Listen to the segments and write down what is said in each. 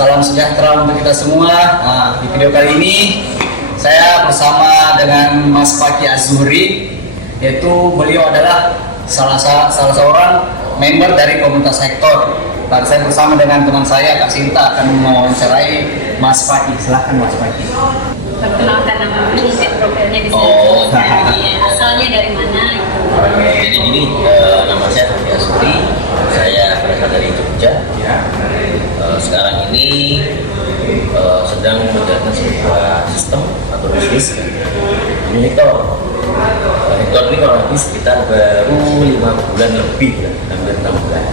salam sejahtera untuk kita semua. Di video kali ini saya bersama dengan Mas Fakih Az-Zuhri, yaitu beliau adalah salah seorang member dari komunitas Hektor. Dan saya bersama dengan teman saya Kak Sinta akan mewawancarai Mas Fakih. Silahkan Mas Fakih. Perkenalkan nama profilnya di sini. Oh, asalnya dari mana? Jadi gini, nama saya Fakih Az-Zuhri, saya berasal dari Jogja. Sekarang ini sedang menjalankan sebuah sistem atau bisnis ini Hektor. Hektor ini kalau habis sekitar baru 5 bulan lebih, hampir 6 bulan.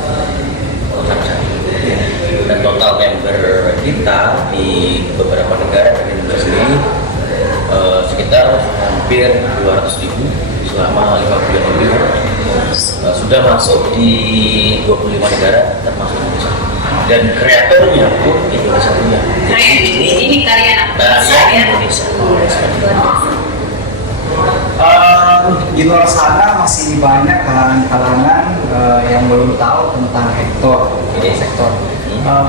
Dan total member kita di beberapa negara dan Indonesia sendiri sekitar hampir 200.000 selama 5 bulan lebih. Sudah masuk di 25 negara termasuk Indonesia. Dan kreatornya pun Indonesia punya. Ini karya Indonesia. Di luar sana masih banyak kalangan yang belum tahu tentang Hektor, sektor.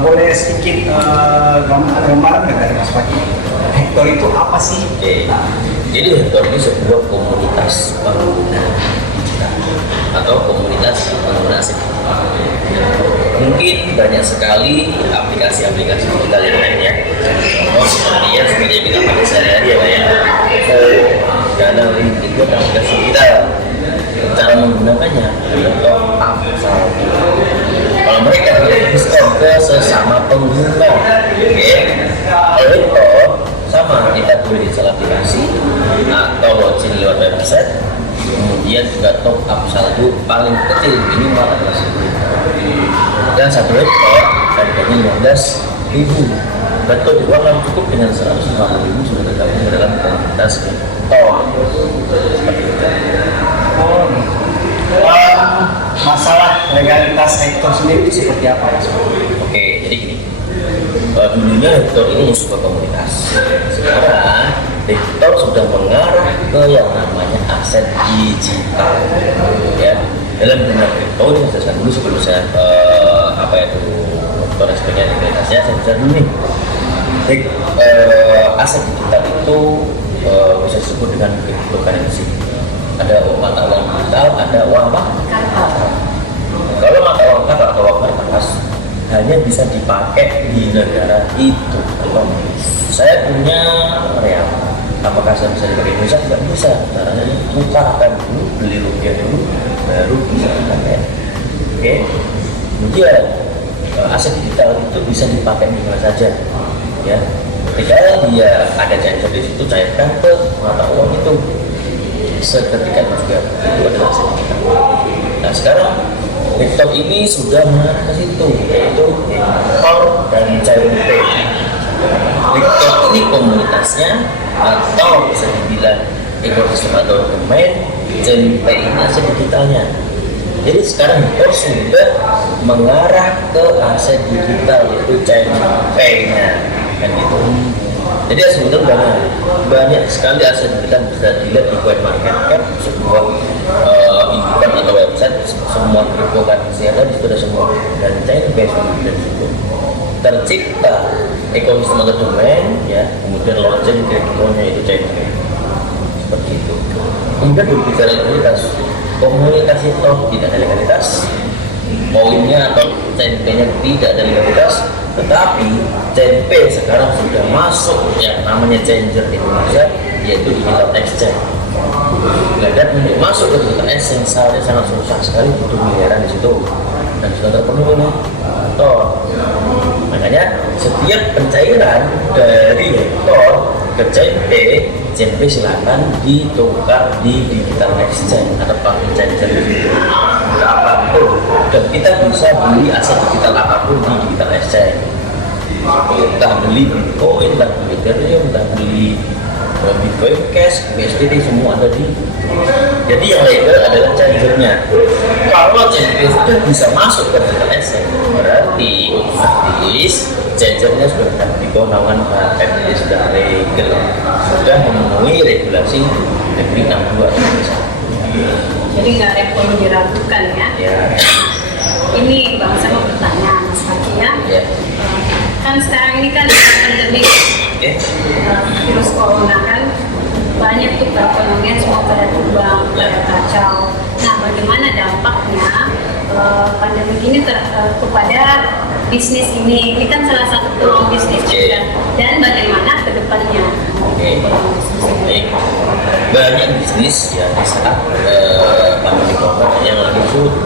Boleh sedikit gambaran nggak dari Mas Fakih? Hektor itu apa sih? Jadi Hektor ini sebuah komunitas pengguna digital atau komunitas pengguna aset. Mungkin banyak sekali aplikasi-aplikasi digital yang lainnya. Seperti yang kita pakai sehari-hari ya, Dana Link itu adalah aplikasi digital. Cara menggunakannya adalah top up saldo. Kalau mereka diskon ke sesama pengguna, kalau itu sama, kita boleh install aplikasi atau login lewat website. Kemudian juga top up saldo paling kecil minimal adalah 10.000. Dan satu hektar harganya 15.000. Betul, uang cukup dengan 150.000 sudah tergabung dalam komunitas Hektor. Masalah legalitas Hektor sendiri itu seperti apa Mas? Oke, jadi gini. Dulunya Hektor ini sebuah komunitas. Sekarang Hektor sudah mengarah ke yang namanya aset digital. Ya, dalam dunia kripto ini saya jelaskan dulu sebelum saya Hektor dan sebagainya legalitasnya. Saya jelaskan dulu nih. Aset digital itu bisa disebut dengan cryptocurrency. Ada mata uang digital, ada uang apa? Kalau mata uang kartal atau uang kertas hanya bisa dipakai di negara itu. Saya punya real, apakah saya bisa dipakai di Indonesia? Tidak bisa. Caranya tukarkan dulu, beli rupiah dulu, baru bisa dipakai. Oke. Kemudian aset digital itu bisa dipakai di mana saja. Ya, ketika dia ada cair di situ, cairkan ke mata uang itu. Seketika juga itu adalah aset digital. Nah sekarang Hektor ini sudah mengarah ke situ, yaitu Hektor dan CairPay. Hektor ini komunitasnya atau bisa dibilang ekosistem atau domain, CairPay ini aset digitalnya. Jadi sekarang Hektor sudah mengarah ke aset digital, yaitu CairPay-nya, kan gitu. Jadi sebenarnya banyak sekali aset digital bisa dilihat di web market cap, sebuah indikator atau website, semua cryptocurrency ada di situ, ada semua. Dan CairPay sudah di situ. Tercipta ekosistem atau domain, ya, kemudian launching kriptonya itu CairPay. Seperti itu. Kemudian berbicara komunitas itu tidak ada legalitas, poinnya atau CairPay-nya tidak ada legalitas, tetapi CairPay sekarang sudah masuk yang namanya changer Indonesia, yaitu digital exchange. Dan untuk masuk ke digital exchange sangat susah sekali, butuh miliaran di situ, dan sudah terpenuhi nih. Makanya setiap pencairan dari Hektor ke CairPay silakan ditukar di digital exchange atau platform changer itu apapun, dan kita bisa beli aset digital apapun di digital exchange. Entah beli Bitcoin, entah beli Ethereum, entah beli Bitcoin Cash, USDT, semua ada di. Jadi yang legal adalah changernya. Kalau changer sudah bisa masuk ke digital exchange, berarti otomatis changernya sudah di kewenangan HFD, sudah legal, sudah memenuhi regulasi negeri 62 Indonesia. Jadi nggak ada yang perlu diragukan ya. Ya. Ini Bang, saya mau bertanya Mas Fakih ya. Ya. kan sekarang ini kan pandemi virus corona kan, banyak tuh perekonomian semua pada tumbang, pada kacau. Nah, bagaimana dampaknya pandemi ini kepada bisnis ini? Ini kan salah satu peluang bisnis juga. Dan bagaimana ke depannya? Banyak bisnis ya di saat pandemi corona yang lagi surut.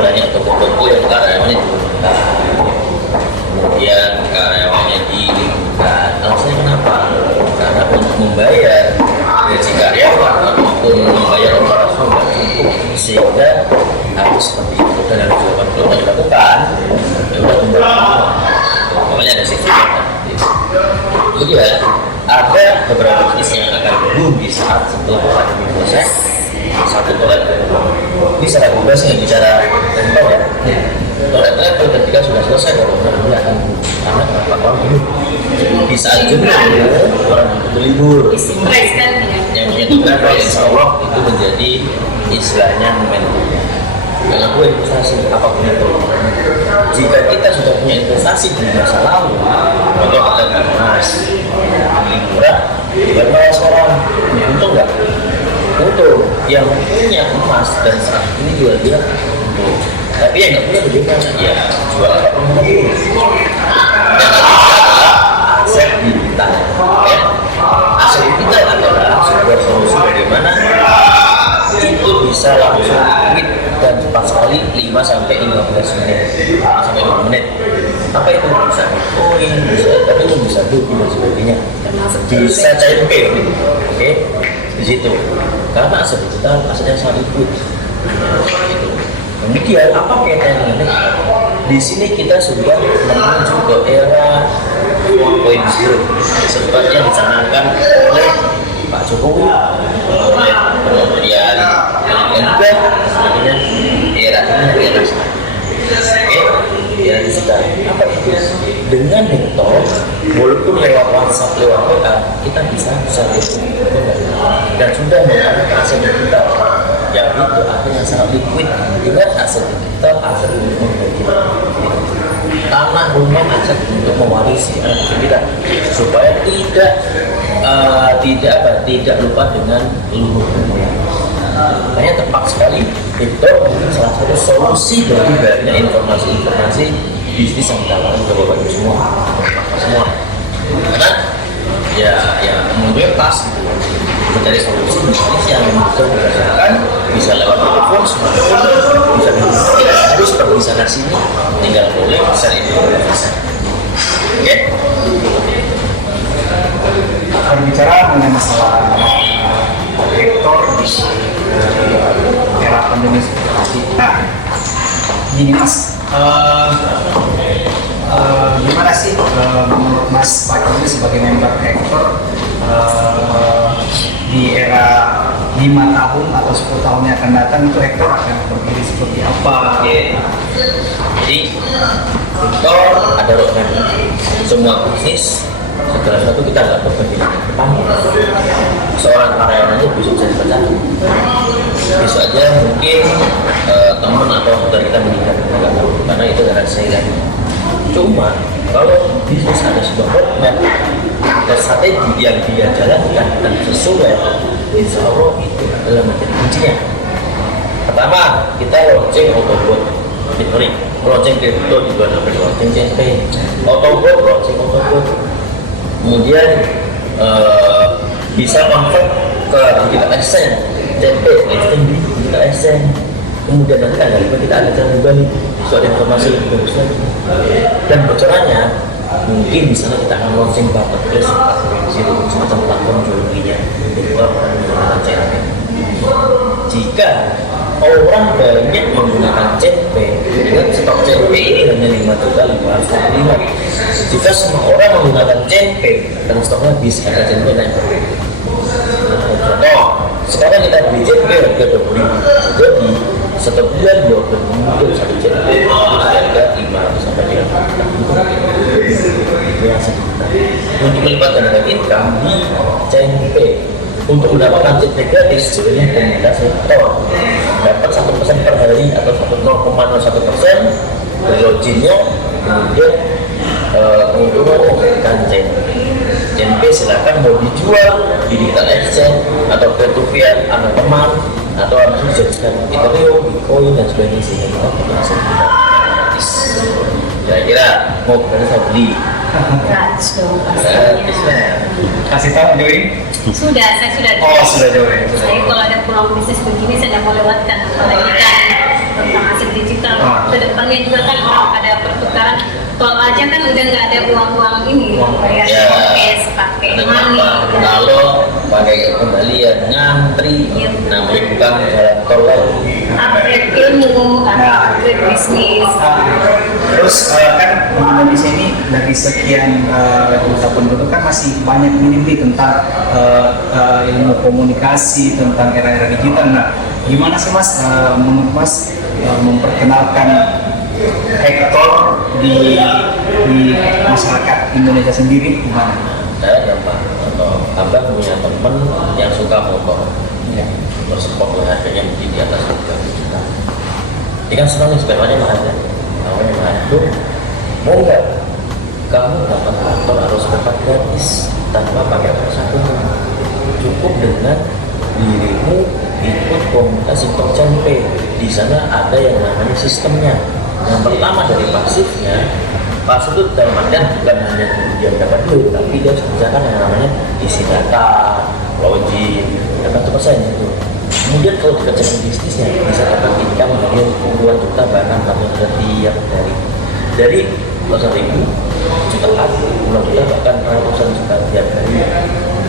Banyak toko-toko yang karyawannya dirumahkan, kemudian karyawannya diliburkan. Alasannya kenapa? Karena untuk membayar gaji karyawan ataupun membayar operasional nggak cukup, sehingga harus seperti itu. Dan harus dilakukan. Kalau nggak dilakukan, ya udah tunggu. Pokoknya ada safety net. Kemudian ada beberapa bisnis yang akan boom di saat setelah pandemi selesai. Satu toilet ini secara bebas yang bicara tentang ya. Toilet level ketika sudah selesai corona ini akan boom. Karena kenapa orang boom? Di saat jenuh orang berlibur. Stres kan Yang punya travel insya Allah itu menjadi istilahnya momentumnya. Dengan gue investasi apapun itu, jika kita sudah punya investasi di masa lalu, contoh kita beli emas, beli murah, jual mahal sekarang, untung nggak? Untung. Yang punya emas dan saat ini jual dia untung. Tapi yang nggak punya bagaimana? Ya jual apapun dulu. Dan adalah aset digital. Ya. Aset digital adalah sebuah solusi bagaimana itu bisa langsung duit dan cepat sekali 5 sampai 15 menit sampai 5 menit. Apa itu bisa Bitcoin, bisa tapi itu bisa Doge dan sebagainya. Bisa CNP, oke? Di situ. Karena aset digital asetnya sangat liquid. Gitu. Kemudian apa kaitannya dengan ini? Di sini kita sudah menuju ke era 4.0 seperti yang dicanangkan oleh Pak Jokowi, oleh Kementerian Pendidikan juga, sebenarnya era ini era era digital. Apa itu? Dengan metode walaupun lewat WhatsApp, lewat WA, kita bisa dan sudah menggunakan aset digital yang itu akhirnya sangat liquid. Dengan aset digital, aset untuk membagi tanah, rumah, aset untuk mewarisi anak kita supaya tidak lupa dengan luhur. Makanya tepat sekali itu mungkin salah satu solusi dari banyak informasi bisnis yang kita lakukan ke bapak ibu semua. Karena ya menurut pas gitu, mencari solusi bisnis yang bisa berdasarkan bisa lewat telepon, smartphone, bisa tidak harus pergi sana sini, tinggal boleh bisa itu bisa. Oke? Berbicara mengenai masalah sektor di era pandemi seperti kita, gini Mas, gimana sih menurut Mas Pak ini sebagai member rektor di era 5 tahun atau 10 tahun yang akan datang itu rektor akan berdiri seperti apa? Jadi rektor ada roadmap semua bisnis. Segala sesuatu kita nggak berpikir depan. Seorang karyawan aja bisa dipecat. Besok aja mungkin teman atau saudara kita meninggal, karena itu adalah saya. Cuma kalau bisnis ada sebuah roadmap atau strategi yang dia jalankan dan sesuai, insya Allah itu adalah menjadi kuncinya. Pertama, kita launching Autobot Bitcoin, launching crypto juga sampai launching CNP, Autobot, launching Autobot. Kemudian bisa convert ke digital exchange, CNP, digital exchange. Kemudian nanti tanggal 5 kita ada channel balik, soal informasi lebih bagus lagi. Dan bocorannya mungkin di sana kita akan launching marketplace semacam platform jual belinya untuk menggunakan CNP. Jika orang banyak menggunakan CNP, ingat stok CNP ini hanya 5.545. Jika semua orang menggunakan CNP dan stoknya habis, harga CNP naik. Contoh, sekarang kita beli CNP harga 20.000, jadi setiap bulan 20.000 untuk satu CNP harga 500 sampai 300. Untuk melipat ganda income di CNP, untuk mendapatkan CNP gratis sebenarnya komunitas rektor dapat 1% per hari atau 0,01% dari login-nya, kemudian keuntungan memberikan CNP silakan mau dijual di digital exchange atau peer-to-peer atau teman atau langsung dijadikan Ethereum, Bitcoin dan sebagainya sehingga kita punya aset gratis. Kira-kira mau berarti saya beli Gratis dong gratis pastinya. Kasih tahu join. Sudah, saya sudah. Oh, sudah join. Saya kalau ada peluang bisnis begini saya tidak mau lewatkan, apalagi kan tentang aset digital. Kedepannya juga kan orang ada pertukaran. Tol aja kan udah nggak ada uang ini, bayar Ya. cash, pakai ada money. apa? Kalau pakai kembalian ngantri, namanya bukan jalan tol lagi. Upgrade ilmu, atau upgrade bisnis. Terus kan Indonesia ini dari sekian juta penduduk kan masih banyak ini tentang ilmu komunikasi, tentang era-era digital. Nah, gimana sih Mas menurut Mas memperkenalkan Hector di masyarakat Indonesia sendiri gimana? Saya gampang, atau abang punya temen yang suka motor, motor sport lah, harganya mungkin di atas 30 juta. Dia kan senang nih sepedanya mahal ya, namanya mahal. Tuh, mau nggak? Kamu dapat motor atau sepeda gratis tanpa pakai apa pun. Cukup dengan dirimu ikut komunitas Interchange Pay. Di sana ada yang namanya sistemnya. Yang pertama dari pasifnya, pasif itu dalam artian bukan hanya kemudian dapat duit, tapi dia harus kerjakan yang namanya isi data, login, dapat persen itu. Kemudian kalau dikerjakan bisnisnya bisa dapat income bagian puluhan juta bahkan ratusan tiap dari ratusan ribu jutaan puluhan juta bahkan ratusan juta tiap hari.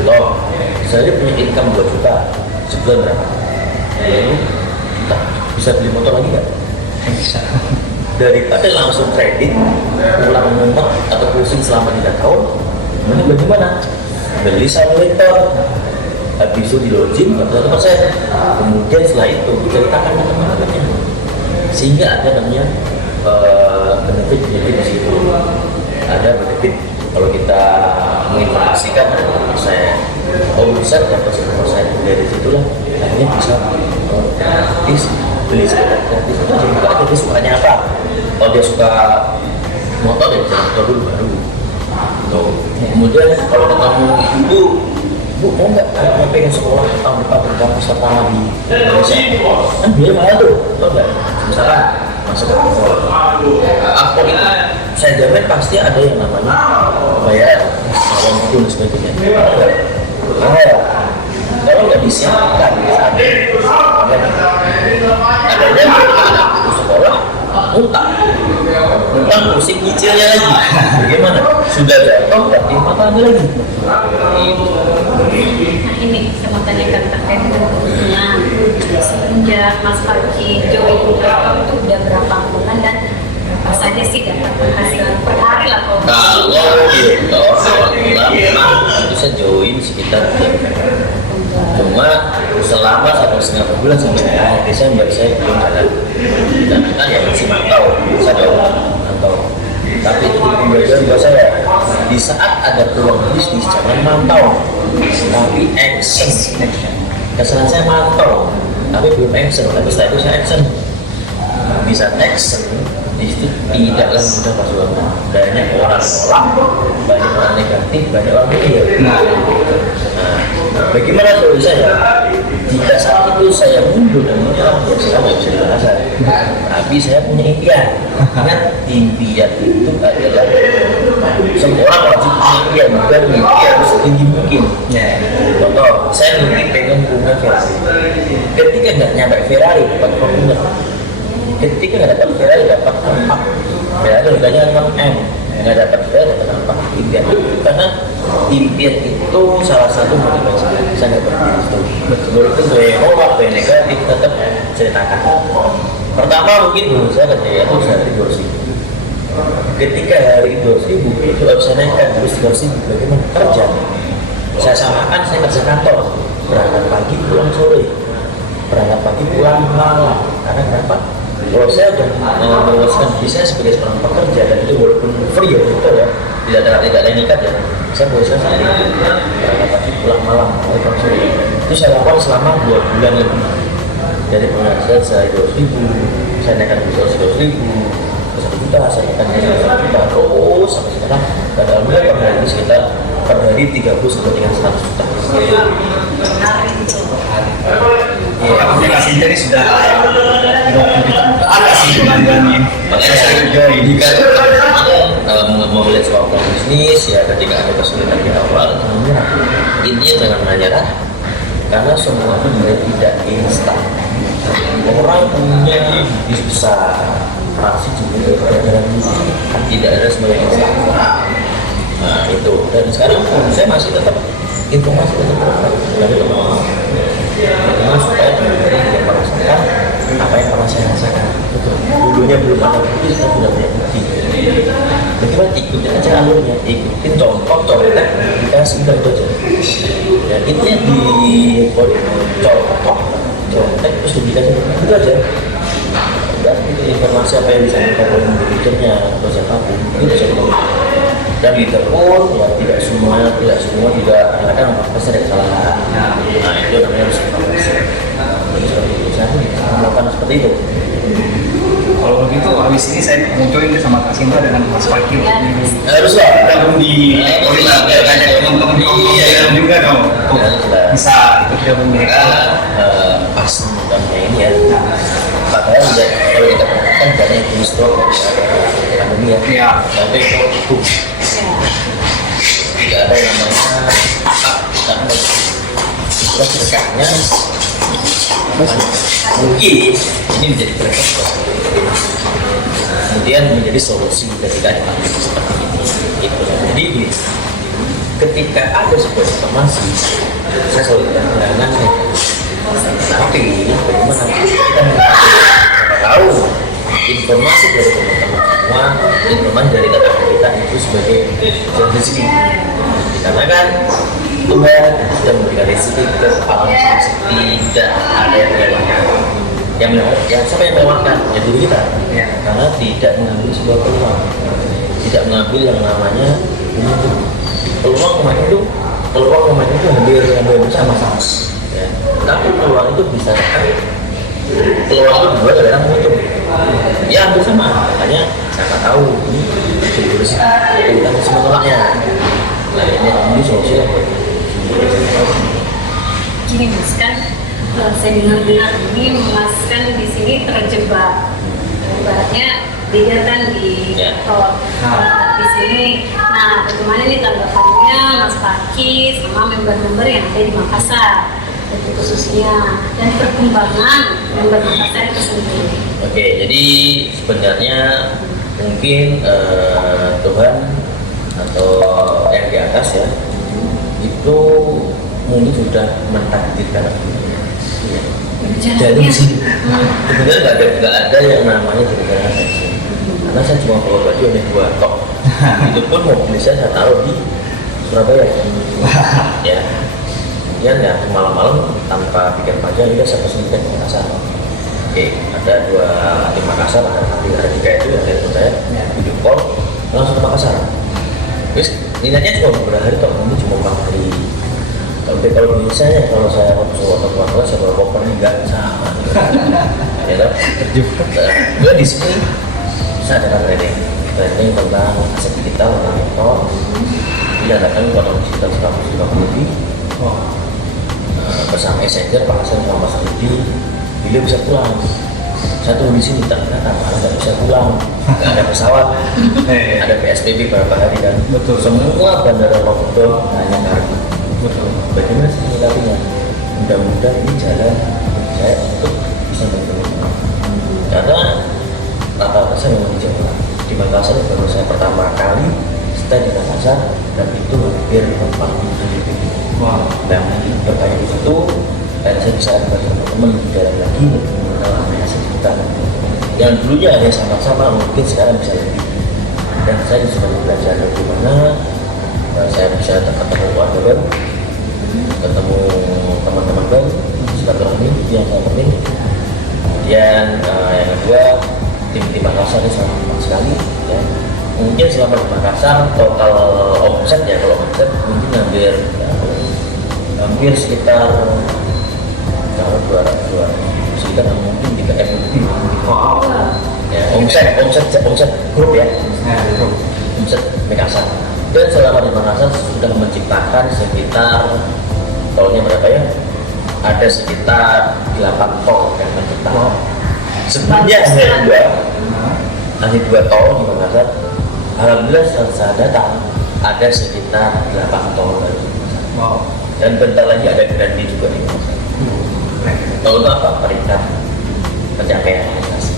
Loh, saya punya income 2 juta sebulan berapa? Juta. Bisa beli motor lagi nggak? Bisa. Daripada langsung kredit, ulang mumet atau pusing selama 3 tahun, mending bagaimana? Beli simulator, habis itu di login 1%. Kemudian setelah itu ceritakan ke teman-temannya, sehingga ada namanya benefit di situ. Ada benefit kalau kita menginformasikan ada persen, bisa dapat 1% dari situlah akhirnya bisa gratis beli sepeda gratis itu juga aja dia sukanya apa. Kalau dia suka motor ya jangan motor dulu baru tuh. Kemudian kalau ketemu ibu, bu mau nggak saya pengen sekolah tahun depan di kampus pertama di Indonesia kan biaya mahal tuh, tau nggak? Misalkan masuk ke akpol itu saya jamin pasti ada yang namanya bayar uang itu dan sebagainya. Kalau nggak disiapkan adanya anak sekolah utang pusing nyicilnya lagi bagaimana sudah jatuh berarti mata ada lagi. Nah ini saya mau tanyakan terkait dengan keuntungan semenjak Mas Fakih join Hector itu udah berapa bulan dan apa saja sih dapat penghasilan per hari lah kalau gitu awal-awal memang itu saya join sekitar cuma selama 1,5 bulan sampai Desember saya belum jalan dan kan ya masih mantau saya mantau tapi itu pembelajaran buat saya di saat ada peluang bisnis jangan mantau tapi action. Kesalahan saya mantau tapi belum action, tapi setelah itu saya action bisa action itu tidaklah mudah Pak Suwarno. Banyak orang nolak, banyak orang negatif, banyak orang mikir. Nah, bagaimana solusi saya? Jika saat itu saya mundur dan menyerah, ya saya nggak bisa dibahas. Tapi saya punya impian. Ingat, impian itu adalah semua orang wajib punya impian, dan mimpi harus setinggi mungkin. Contoh, saya mimpi pengen punya Ferrari. Ketika nggak nyampe Ferrari, dapat Fortuner. Ketika nggak dapat Ferrari, dapat apa? Ferrari harganya 6M. Nggak dapat Ferrari, dapat apa? Impian. Karena impian itu salah satu motivasi saya nggak berpikir itu. Walaupun saya nolak, saya negatif, tetap ceritakan. Pertama mungkin dulu saya kerja itu sehari 200.000. Ketika hari 200.000 itu saya naikkan harus 300.000. Bagaimana kerja? Saya samakan saya kerja kantor, berangkat pagi pulang sore, berangkat pagi pulang malam. Karena kenapa? Kalau saya sudah meluaskan diri saya sebagai seorang pekerja dan itu walaupun free ya betul ya, tidak ada nikat ya, saya boleh sendiri berangkat pagi pulang malam, pulang sore. Itu saya lakukan selama 2 bulan lebih. Dari penghasilan saya 200.000, saya naikkan 200.000, 1 juta, saya naikkan 1 juta, terus sampai salah, dan alhamdulillah per hari sekitar per hari 30 sampai dengan 100 juta. Menarik itu. Ya, aplikasi jadi sudah ada sih dengan Makanya saya juga ini kan mau melihat soal bisnis ya, ketika ada kesulitan di awal intinya jangan menyerah, karena semua itu tidak instan. Orang punya bisnis besar pasti juga tidak ada semuanya instan. Nah itu, dan sekarang saya masih tetap informasi tetap dari teman-teman supaya teman-teman yang merasakan apa yang pernah saya rasakan. Dulunya belum ada bukti, kita sudah punya bukti. Bagaimana ikutin aja alurnya, ikutin contoh dikasih udah itu aja. Dan intinya di contoh terus dikasih itu aja. Dan itu informasi apa yang disampaikan oleh manajernya atau siapapun itu bisa dilakukan. Dan ditelepon ya tidak semua juga kadang pasti ada kesalahan. Nah itu namanya harus evaluasi. Jadi saya melakukan seperti itu. kalau begitu habis ini saya mau join sama Kak Sinta dengan Mas Fakir. Haruslah Gabung di teman-teman di juga dong. Bisa ikut gabung di pas momennya ini ya. Padahal ya, kalau kita perhatikan banyak yang tulis doang pandemi ya. Iya. Tapi kalau itu tidak ada yang namanya dan itulah kedekannya mungkin ini menjadi pretekst kemudian menjadi solusi ketika ada pandemi seperti ini gitu. Jadi ketika ada sebuah informasi saya selalu bilang tapi bagaimana kita tahu informasi dari teman-teman semua, informasi dari teman kita itu sebagai rezeki. Karena kan Tuhan sudah memberikan rezeki ke kepala tidak ada yang melewatkan. Yang siapa yang melewatkan? Ya diri kita. Ya. Karena tidak mengambil sebuah peluang, tidak mengambil yang namanya peluang kemarin itu hampir sama-sama. Ya. Tapi peluang itu bisa peluang itu dibuat dari orang untung. Ya hampir sama. Makanya siapa tahu ini bersih kita masih menolaknya. Nah ini solusi lah buat Gini Mas, kan saya dengar ini Mas kan di sini terjebak, ibaratnya dia kan di tol di sini. Nah, bagaimana nih tanggapannya Mas Fakir sama member-member yang ada di Makassar, itu khususnya, dan perkembangan member Makassar itu sendiri? Oke, jadi sebenarnya mungkin Tuhan atau yang di atas ya itu mungkin sudah mentakdirkan jadi sih sebenarnya nggak ada yang namanya jadi sih, karena saya cuma bawa baju ada 2 tok itu pun mobil saya taruh di Surabaya ya kemudian ya malam-malam tanpa pikir panjang kita saya pesankan ke Makassar. Oke, ada 2 di Makassar, ada 3 itu yang telepon saya video call langsung ke Makassar. Terus niatnya cuma beberapa hari, ini cuma 4 hari. Tapi kalau misalnya kalau saya mau ke Makassar, saya bawa koper enggak sama. Ya kan? Gue di sini saya ada training tentang aset digital, tentang motor. Diadakan kurang sekitar 150 lebih. Bersama Messenger, Pak Hasan sama Mas Rudi, beliau bisa pulang. Saya tunggu di sini, ternyata malah nggak bisa pulang, nggak ada pesawat, ada PSBB beberapa hari kan. Betul. Semua bandara lockdown hanya kargo. Betul. Bagaimana sih menyikapinya? Mudah-mudahan ini jalan saya untuk bisa bertemu. Karena rata-rata saya memang di Jawa. Di Makassar baru saya pertama kali stay di Makassar dan itu hampir 40 ribu. Wow. Dan berkait di situ dan saya bisa ada teman-teman di dalam lagi namanya sejuta yang dulunya ada sama-sama mungkin sekarang bisa lebih, dan saya sudah belajar bagaimana saya bisa ketemu keluarga baru, ketemu teman-teman baru, silaturahmi yang saya penting. Kemudian yang kedua tim Makassar ini sangat sekali ya. Mungkin selama di Makassar total omset ya, kalau omset mungkin hampir sekitar kalau 200 sekitar mungkin 3 M lebih. Wow. Ya, omset grup ya. Grup. Makassar. Dan selama di Makassar sudah menciptakan sekitar tolnya berapa ya? Ada sekitar 8 tol yang menciptakan. Sebelumnya hanya dua tol di Makassar. Alhamdulillah saat saya datang ada sekitar 8 tol baru. Wow. Dan bentar lagi ada Grandi juga di Makassar. Tol itu apa? Peringkat pencapaian prestasi.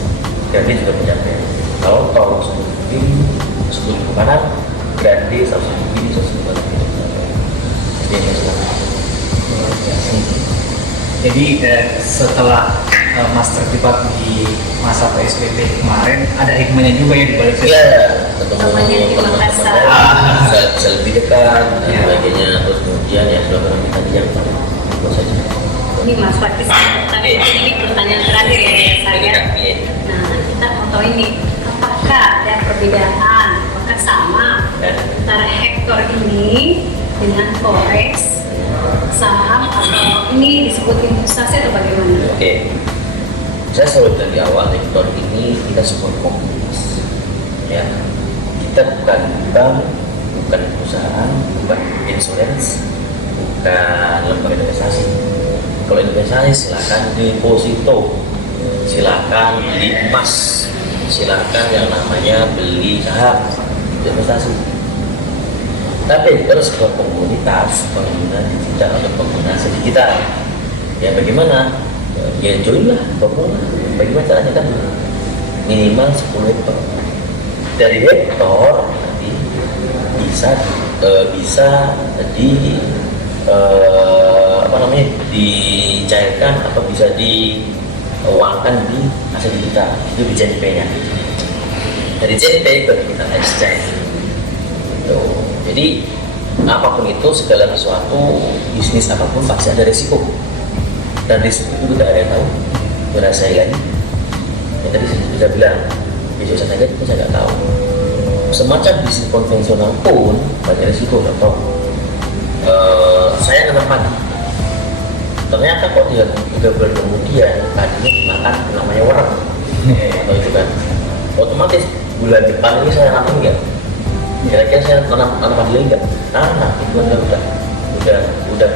Grandi juga pencapaian. Kalau tol 10.000 kanan, Grandi 100.000 kiri, 100.000 kanan. Jadi ini Jadi setelah Mas terlibat di masa PSBB kemarin, ada hikmahnya juga ya di balik itu. Iya, ketemu Namanya di teman-teman Makassar. saya bisa lebih dekat dan Iya. sebagainya. Terus kemudian ya sudah pernah minta dia buat saja. Ini Mas Fakis, tapi ini pertanyaan terakhir ya dari saya. Iya. Nah, kita mau tahu ini, apakah ada perbedaan, apakah sama antara Hector ini dengan Forex, saham, atau ini disebut investasi atau bagaimana? Oke, saya selalu bilang di awal Hector ini kita sebuah komunitas. Ya, kita bukan bank, bukan perusahaan, bukan insurance, bukan lembaga investasi. Kalau investasi silakan deposito, silakan beli emas, silakan yang namanya beli saham, investasi. Tapi kalau sebuah komunitas pengguna digital atau pengguna digital, ya bagaimana? Ya join lah, bangun. Bagaimana caranya kan? Minimal 10 hektar. Dari hektar nanti bisa di dicairkan atau bisa diuangkan di aset digital, itu di JNP-nya. Dari JNP ke kita exchange. Jadi apapun itu, segala sesuatu bisnis apapun pasti ada risiko, dan risiko itu tidak ada yang tahu. Benar saya lagi. Ya, tadi saya bisa bilang besok saja itu saya nggak tahu. Semacam bisnis konvensional pun banyak risiko. Contoh, saya nanam padi, ternyata kok 3 bulan kemudian padinya makan namanya orang, atau itu kan otomatis bulan depan ini saya nanam enggak? Kira-kira saya tanam padi lagi nggak? Nah, itu udah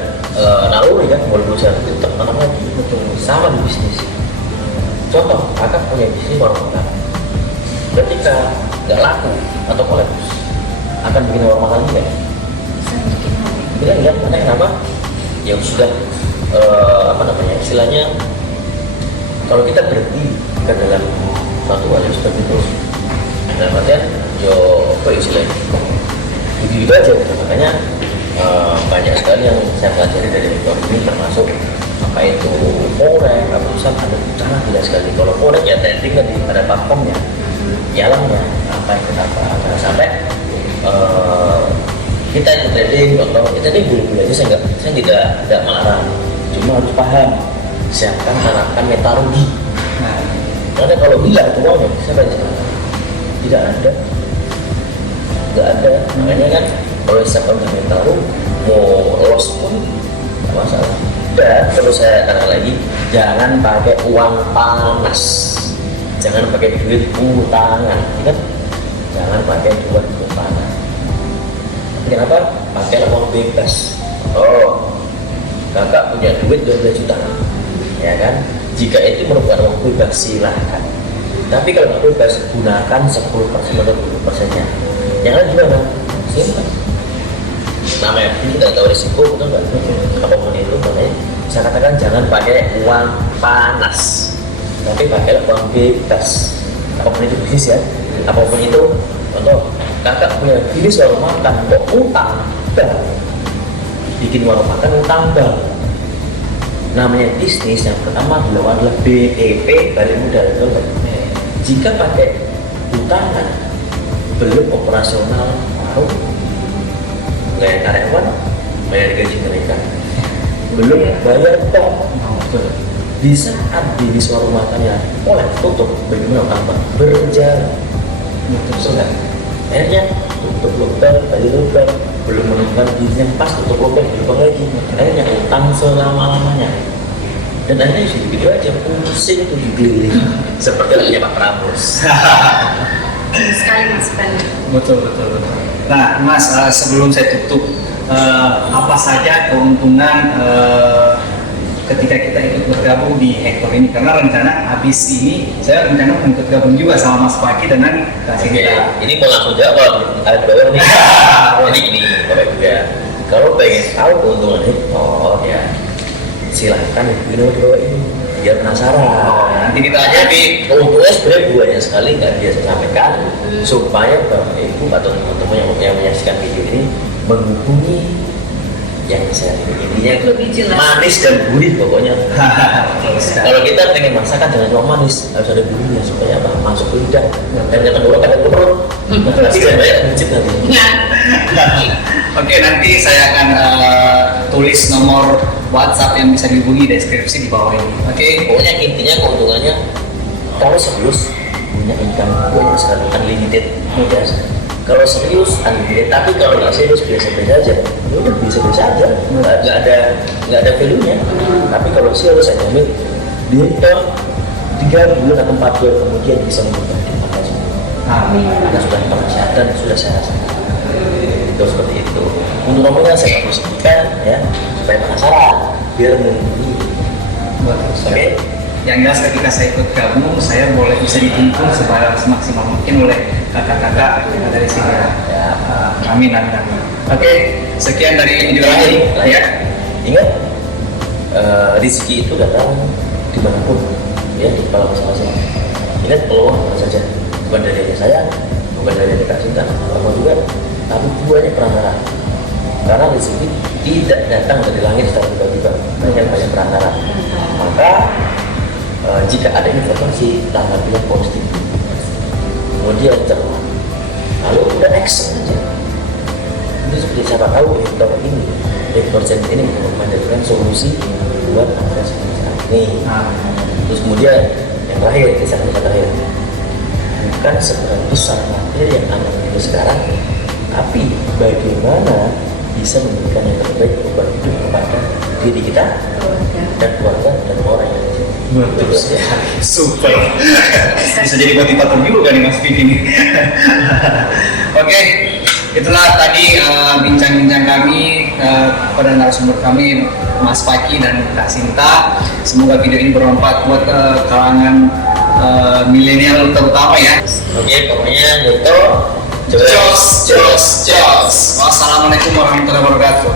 naluri kan, walaupun saya tetap tanam lagi. Sama di bisnis. Contoh, kakak punya bisnis warung makan. Ketika nggak laku atau kolaps, akan bikin warung makan lagi nggak? Bila nggak, karena kenapa? Ya sudah istilahnya, kalau kita berhenti ke dalam suatu hal yang seperti itu, dalam artian yo apa istilahnya begitu aja. Makanya banyak sekali yang saya pelajari dari Hector ini, termasuk apa itu forex, perusahaan ada cara jelas sekali. Kalau forex ya trading kan ada platformnya, jalannya apa yang kenapa. Nah, sampai kita itu trading, contoh kita ini boleh-boleh aja, saya tidak melarang, cuma harus paham siapkan tanamkan meta rugi. Nah, Karena kalau hilang itu uangnya, siapa yang salah? Tidak ada. Nggak ada. Makanya kan kalau siapkan meta rugi, mau loss pun nggak masalah. Dan perlu saya katakan lagi, jangan pakai uang panas, jangan pakai duit utangan, kan? Jangan pakai duit utangan. Kenapa? Pakai uang bebas. Oh, kakak punya duit 12 juta, ya kan? Jika itu merupakan uang bebas, silahkan. Tapi kalau nggak bebas, gunakan 10% atau 20%-nya. Yang lain gimana? Simpan. Namanya kita tahu risiko, betul nggak? Apapun itu, makanya saya katakan jangan pakai uang panas, tapi pakai uang bebas. Apapun itu bisnis ya, apapun itu. Contoh, kakak punya bisnis warung makan, kok utang bank, bikin warung makan utang bank. Namanya bisnis yang pertama dilakukan adalah BEP, balik modal, betul nggak? Jika pakai utangan, belum operasional warung, bayar karyawan, bayar gaji mereka, belum bayar bank. Di saat bisnis warung makannya oleh tutup, bagaimana utang berjalan? Betul nggak? Akhirnya tutup lubang, bayar lubang, belum menemukan bisnis yang pas, tutup lubang lagi. Akhirnya utang selama-lamanya. Dan akhirnya gitu aja, pusing 7 keliling seperti lagunya Pak Prabowo. sekali masukannya. Betul. Nah, Mas, sebelum saya tutup, apa saja keuntungan ketika kita ikut bergabung di Hektor ini? Karena rencana habis ini saya rencana ikut gabung juga sama Mas Paki dengan Kak Oke, Sinta. ini mau langsung jawab ada bawah nih. Jadi gini, Bapak Ibu ya. Kalau pengen tahu keuntungan Hektor, ya silahkan video ini biar penasaran. Nanti kita Jadi keuntungannya sebenarnya banyak sekali nggak biasa sampaikan supaya Bapak Ibu atau teman-teman yang menyaksikan video ini menghubungi yang saya intinya Lebih jelas. manis dan gurih pokoknya. Kalau kita pengen masakan jangan cuma manis, harus ada gurihnya supaya apa? Masuk ke lidah dan jangan dorong ke perut. Nanti jangan banyak buncit nanti. Oke, nanti saya akan tulis nomor WhatsApp yang bisa dihubungi deskripsi di bawah ini. Oke. Pokoknya intinya keuntungannya kalau serius punya income banyak sekali unlimited. Biasa. Kalau serius unlimited, tapi kalau nggak serius biasa-biasa aja. Ya udah biasa-biasa aja, nggak ada value-nya. Tapi kalau serius saya jamin di Hektor 3 bulan atau 4 bulan kemudian bisa memperbaiki mata semua. Karena sudah kesehatan sudah saya rasakan. Itu seperti itu. Untuk nomornya saya perlu sebutkan ya supaya penasaran biar menghubungi. Oke. Yang jelas ketika saya ikut gabung, saya boleh bisa dituntun semaksimal mungkin oleh kakak-kakak yang ada di sini. Ya. Amin. Oke, sekian dari video ini. Ya. Ingat, rezeki itu datang dimanapun, ya di kepala masing-masing. Ingat peluang apa saja, bukan dari saya, bukan dari Kak Sinta, apa juga, tapi banyak perantara. Karena rezeki tidak datang dari langit secara tiba-tiba, banyak perantara. Maka jika ada informasi, tanggapilah positif, kemudian cermat, lalu udah action aja. Ini seperti siapa tahu Hektor ini menjadikan solusi buat anda sekarang ini. Terus kemudian yang terakhir, kisah terakhir, bukan seberapa besar materi yang anda miliki sekarang, tapi bagaimana bisa memberikan yang terbaik buat hidup kepada diri kita dan keluarga dan orang yang lain. Betul sekali, super. Bisa jadi motivator juga nih Mas Vicky ini. Oke, itulah tadi bincang-bincang kami pada narasumber kami Mas Paki dan Kak Sinta. Semoga video ini bermanfaat buat kalangan milenial terutama ya. Oke, pokoknya Hektor Jos. Wassalamualaikum warahmatullahi wabarakatuh.